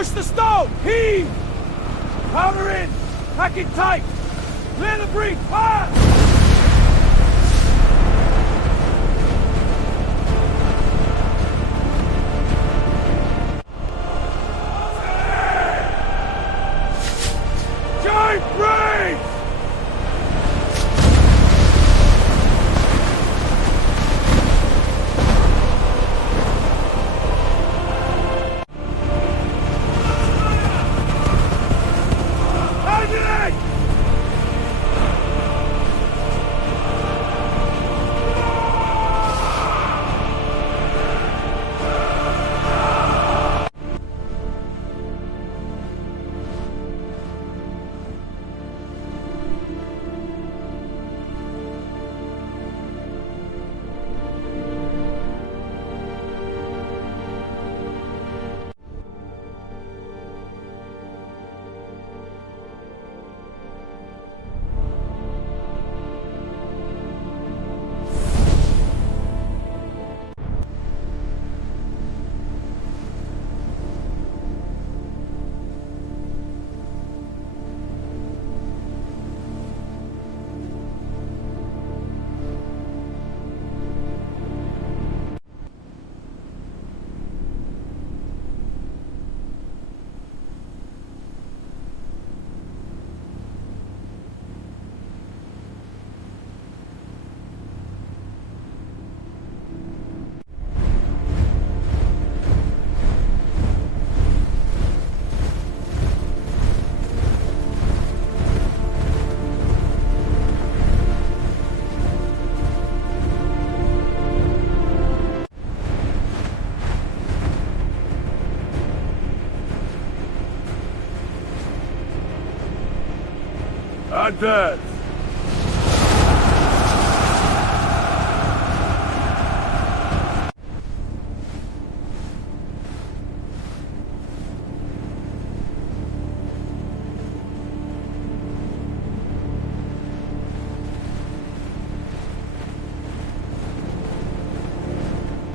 Push the stone! Heave! Powder in! Pack it tight! Clear the breach! Fire! Giant breach! Advance!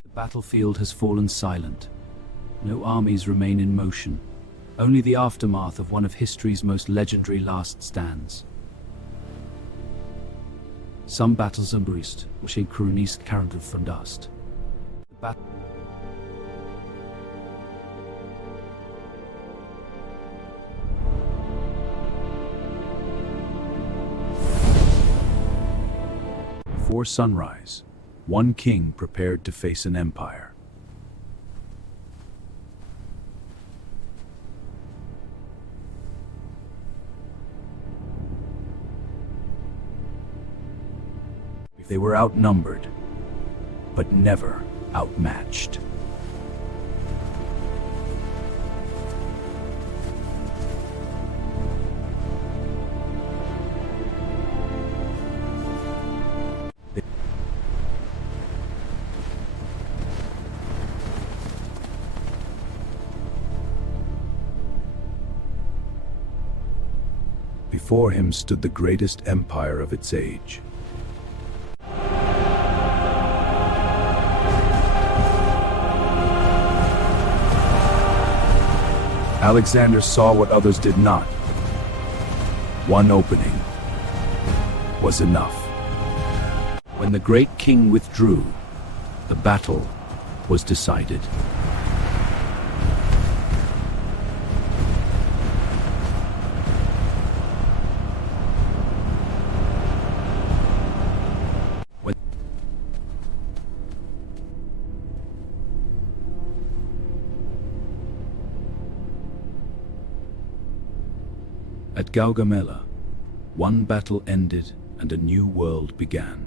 The battlefield has fallen silent. No armies remain in motion. Only the aftermath of one of history's most legendary last stands. Some battles are bruised, which in Kronis counted for dust. Before sunrise, one king prepared to face an empire. They were outnumbered, but never outmatched. Before him stood the greatest empire of its age. Alexander saw what others did not. One opening was enough. When the great king withdrew, the battle was decided. At Gaugamela, one battle ended and a new world began.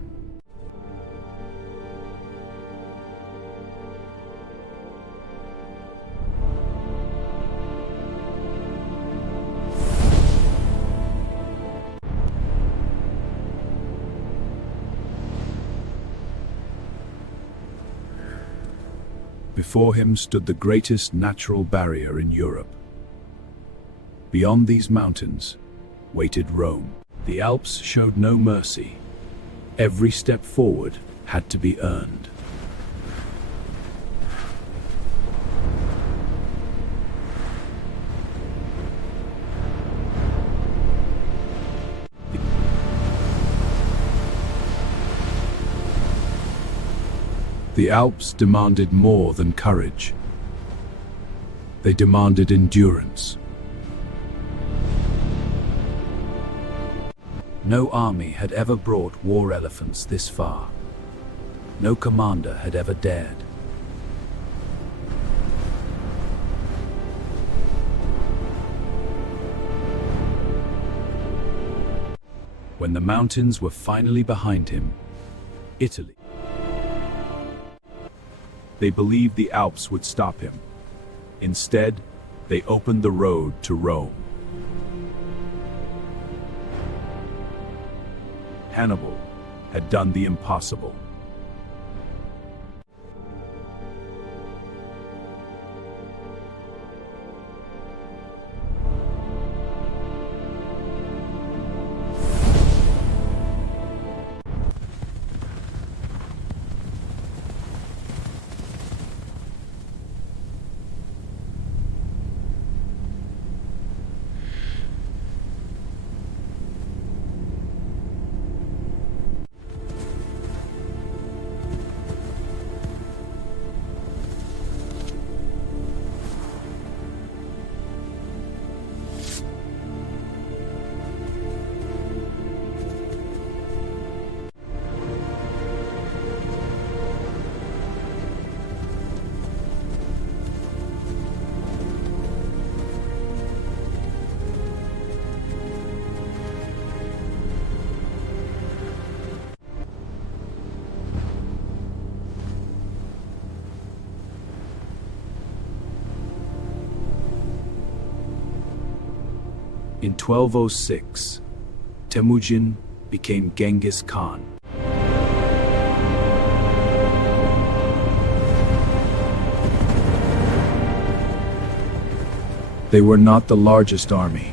Before him stood the greatest natural barrier in Europe. Beyond these mountains waited Rome. The Alps showed no mercy. Every step forward had to be earned. The Alps demanded more than courage. They demanded endurance. No army had ever brought war elephants this far. No commander had ever dared. When the mountains were finally behind him, Italy. They believed the Alps would stop him. Instead, they opened the road to Rome. Hannibal had done the impossible. In 1206, Temujin became Genghis Khan. They were not the largest army.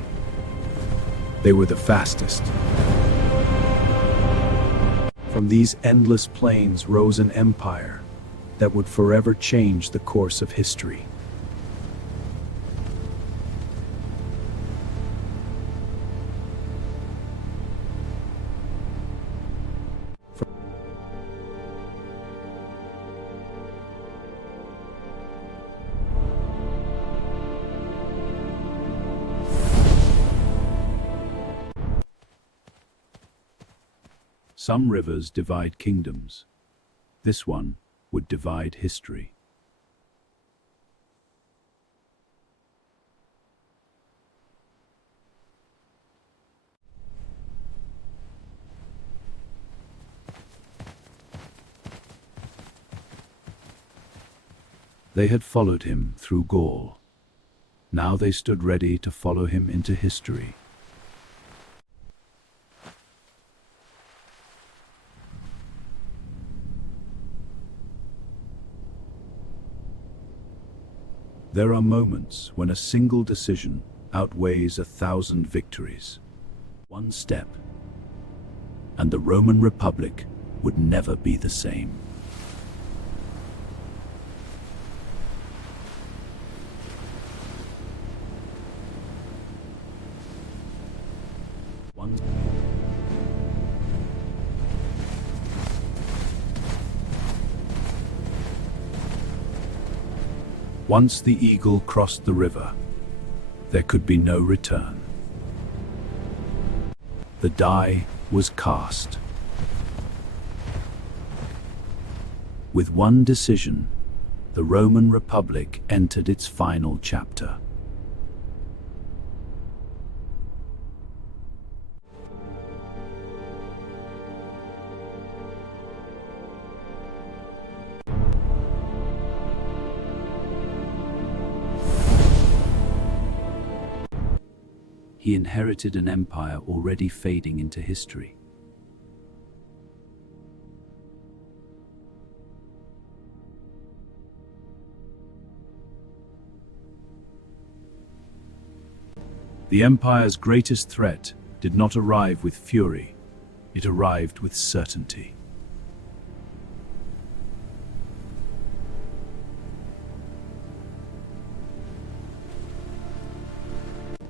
They were the fastest. From these endless plains rose an empire that would forever change the course of history. Some rivers divide kingdoms. This one would divide history. They had followed him through Gaul. Now they stood ready to follow him into history. There are moments when a single decision outweighs 1,000 victories. One step, and the Roman Republic would never be the same. Once the eagle crossed the river, there could be no return. The die was cast. With one decision, the Roman Republic entered its final chapter. He inherited an empire already fading into history. The empire's greatest threat did not arrive with fury, it arrived with certainty.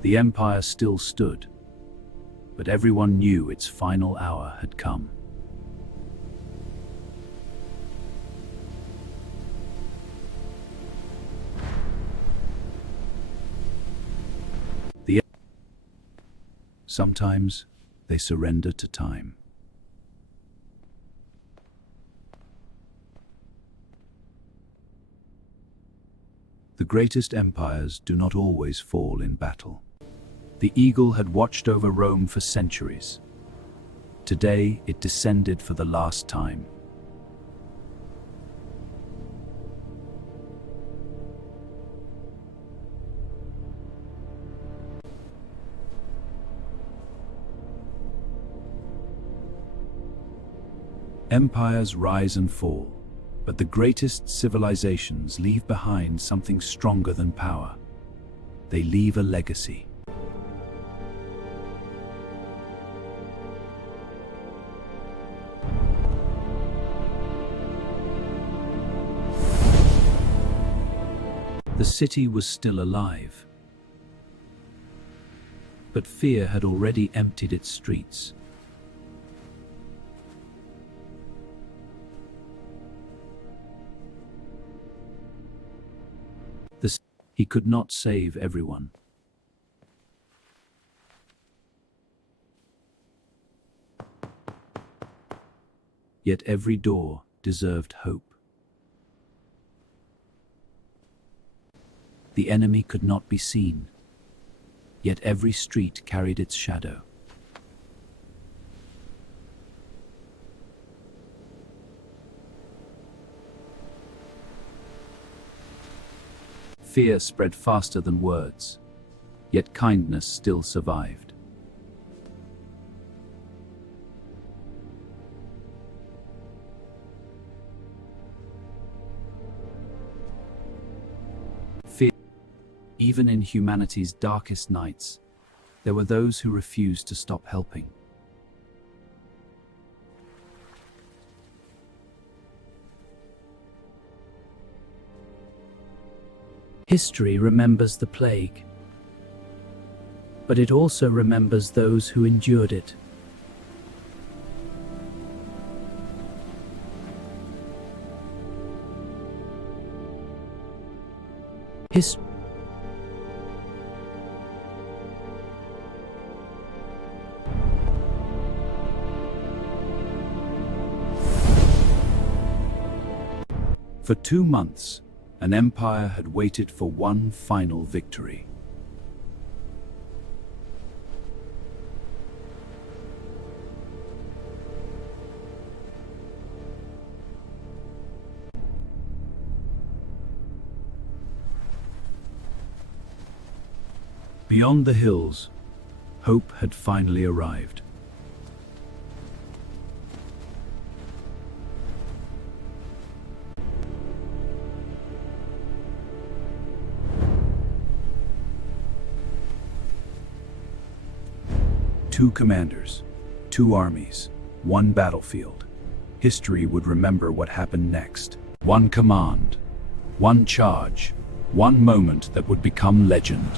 The empire still stood, but everyone knew its final hour had come. Sometimes they surrender to time. The greatest empires do not always fall in battle. The eagle had watched over Rome for centuries. Today it descended for the last time. Empires rise and fall, but the greatest civilizations leave behind something stronger than power. They leave a legacy. The city was still alive, but fear had already emptied its streets. He could not save everyone. Yet every door deserved hope. The enemy could not be seen, yet every street carried its shadow. Fear spread faster than words, yet kindness still survived. Fear, even in humanity's darkest nights, there were those who refused to stop helping. History remembers the plague, but it also remembers those who endured it. For 2 months, an empire had waited for one final victory. Beyond the hills, hope had finally arrived. Two commanders, 2 armies, 1 battlefield. History would remember what happened next. 1 command, 1 charge, 1 moment that would become legend.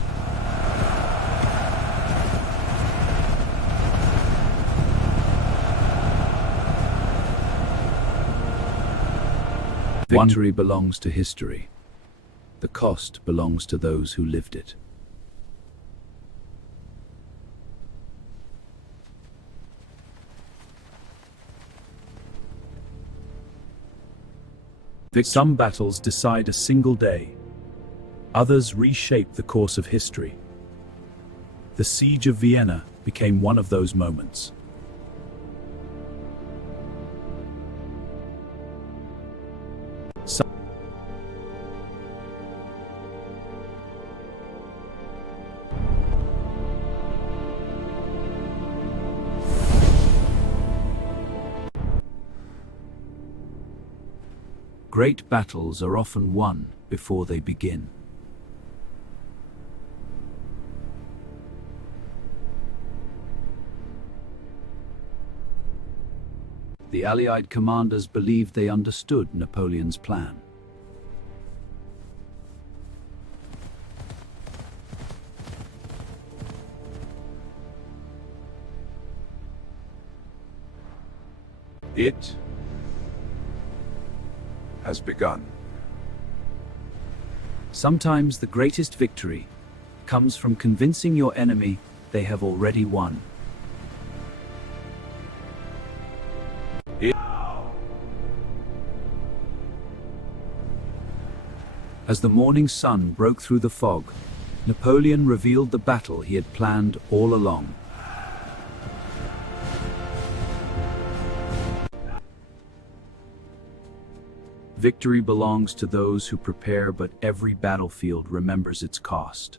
Victory belongs to history. The cost belongs to those who lived it. Some battles decide a single day. Others reshape the course of history. The Siege of Vienna became one of those moments. Great battles are often won before they begin. The Allied commanders believed they understood Napoleon's plan. It has begun. Sometimes the greatest victory comes from convincing your enemy they have already won. As the morning sun broke through the fog, Napoleon revealed the battle he had planned all along. Victory belongs to those who prepare, but every battlefield remembers its cost.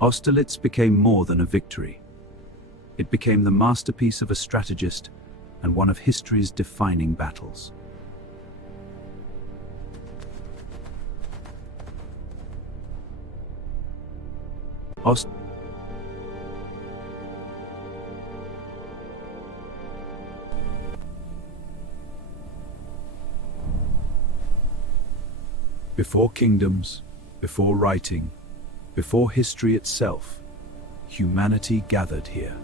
Austerlitz became more than a victory. It became the masterpiece of a strategist and one of history's defining battles. Before kingdoms, before writing, before history itself, humanity gathered here.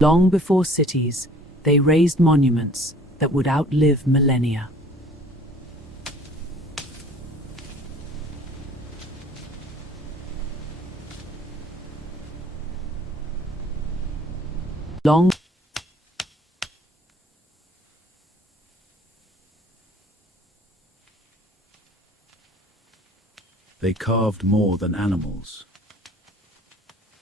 Long before cities, they raised monuments that would outlive millennia. They carved more than animals.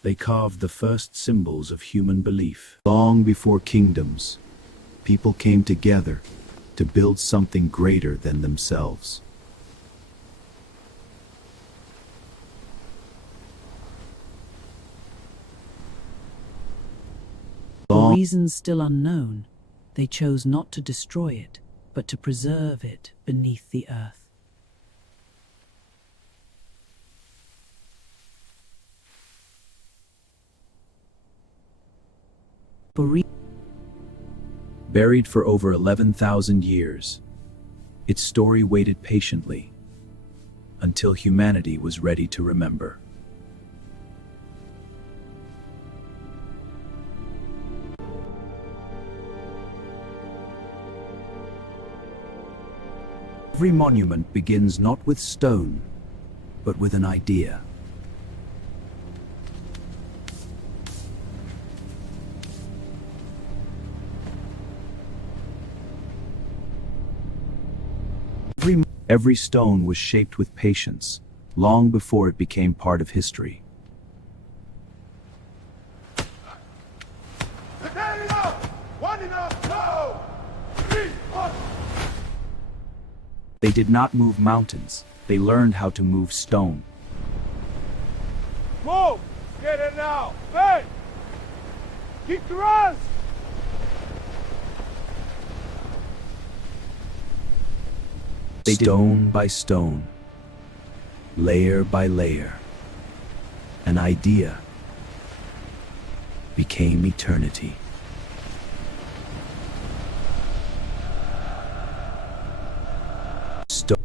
They carved the first symbols of human belief. Long before kingdoms, people came together to build something greater than themselves. For reasons still unknown, they chose not to destroy it, but to preserve it beneath the earth. Buried for over 11,000 years, its story waited patiently until humanity was ready to remember. Every monument begins not with stone, but with an idea. Every stone was shaped with patience, long before it became part of history. They did not move mountains, they learned how to move stone. Move! Get it now! Hey! Keep the runs! Stone by stone, layer by layer, an idea became eternity. Stone,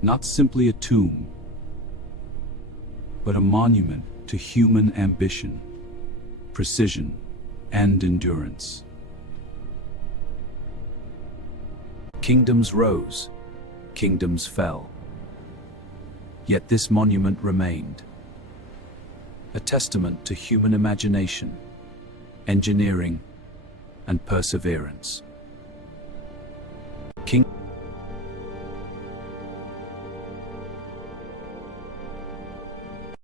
not simply a tomb, but a monument to human ambition, precision, and endurance. Kingdoms rose, kingdoms fell. Yet this monument remained, a testament to human imagination, engineering, and perseverance.